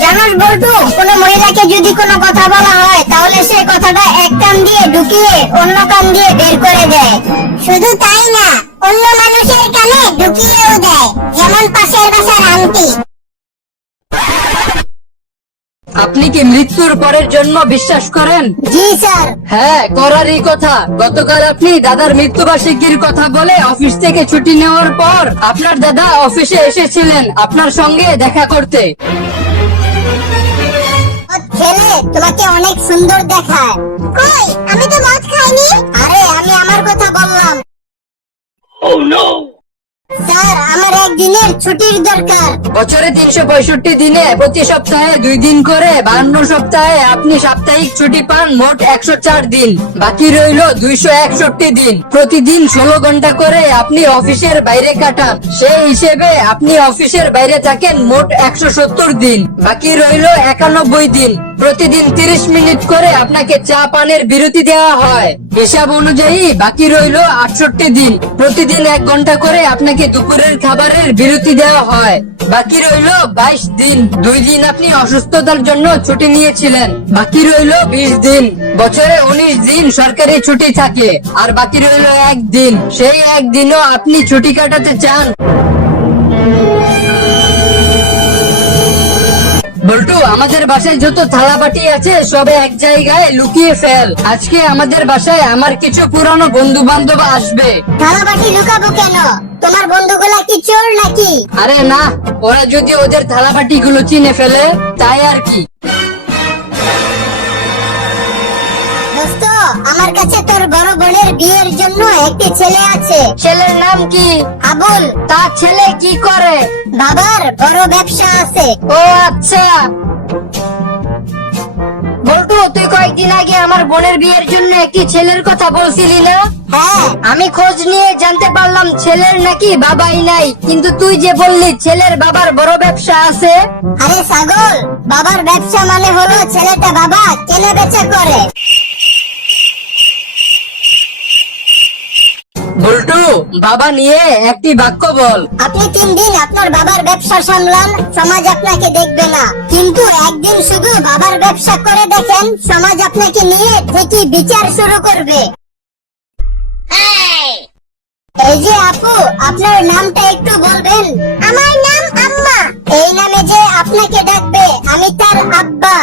জানোস বল্টু, কোনো মহিলাকে যদি কোনো কথা বলা হয় তাহলে সে কথাটা এক কান দিয়ে ঢুকিয়ে অন্য কান দিয়ে বের করে দেয়। শুধু তাই না, অন্য মানুষের কানে ঢুকিয়েও দেয়, যেমন পাশের বাসার আন্টি। আপনি কি মৃত্যুর পরের জন্ম বিশ্বাস করেন? জি স্যার। হ্যাঁ, করারই কথা। গতকাল আপনি দাদার মৃত্যুবার্ষিকীর কথা বলে অফিস থেকে ছুটি নেওয়ার পর আপনার দাদা অফিসে এসেছিলেন আপনার সঙ্গে দেখা করতে। ছেলে তোমাকে অনেক সুন্দর দেখায়। কই, আমি তো মদ খাইনি। আরে আমি আমার কথা বললাম। স্যার, আমার একদিনের ছুটির দরকার। বছরে 365 দিনে প্রতি সপ্তাহে 2 দিন করে 52 সপ্তাহে আপনি সাপ্তাহিক ছুটি পান মোট 104 দিন। বাকি রইল 261 দিন। প্রতিদিন 16 ঘন্টা করে আপনি অফিসের বাইরে কাটান। সেই হিসেবে আপনি অফিসের বাইরে থাকেন মোট 170 দিন। বাকি রইল 91 দিন। প্রতিদিন 30 মিনিট করে আপনাকে চা পানের বিরতি দেওয়া হয়। হিসাব অনুযায়ী বাকি রইল 68 দিন। প্রতিদিন 1 ঘন্টা করে আপনাকে দুপুরের খাবারের বিরতি দেওয়া হয়। বাকি রইল 22 দিন। 2 দিন আপনি অসুস্থতার জন্য ছুটি নিয়েছিলেন। বাকি রইল 20 দিন। বছরে 19 দিন সরকারি ছুটি থাকে, আর বাকি রইল 1 দিন। সেই 1 দিনও আপনি ছুটি কাটাতে চান। বল্টু, আমাদের বাসায় যত থালা বাটি আছে সব এক জায়গায় লুকিয়ে ফেল। আজকে আমাদের বাসায় আমার কিছু পুরানো বন্ধু বান্ধব আসবে। থালাবাটি লুকাবো কেন? তোমার বন্ধুগুলা কি চোর নাকি? আরে না, ওরা যদি ওদের থালা বাটি গুলো চিনে ফেলে তাই আর কি। দোস্ত, আমার কাছে তোর বড় বোনের বিয়ের জন্য একটি ছেলে আছে। ছেলের নাম কি? আবুল। তার ছেলে কি করে? বাবার বড় ব্যবসা আছে। ও আচ্ছা। বল্টু, তুই কয়েকদিন আগে আমার বোনের বিয়ের জন্য একটি ছেলের কথা বলছিলি না? হ্যাঁ। আমি খোঁজ নিয়ে জানতে পারলাম ছেলের নাকি বাবাই নাই, কিন্তু তুই যে বললি ছেলের বাবার বড় ব্যবসা আছে। আরে ছাগল, বাবার ব্যবসা মানে হলো ছেলেটা বাবা কেনা বেচা করে। বল্টু, বাবা নিয়ে একটি বাক্য বল। আপনি 3 দিন আপনার বাবার ব্যবসা সামলান, সমাজ আপনাকে দেখবে না। কিন্তু একদিন শুধু বাবার ব্যবসা করে দেখেন, সমাজ আপনাকে নিয়ে ঠিকই বিচার শুরু করবে। এই যে আপু, আপনার নামটা একটু বলবেন? আমার নাম আম্মা। এই নামে যে আপনাকে ডাকবে, আমি তার আব্বা।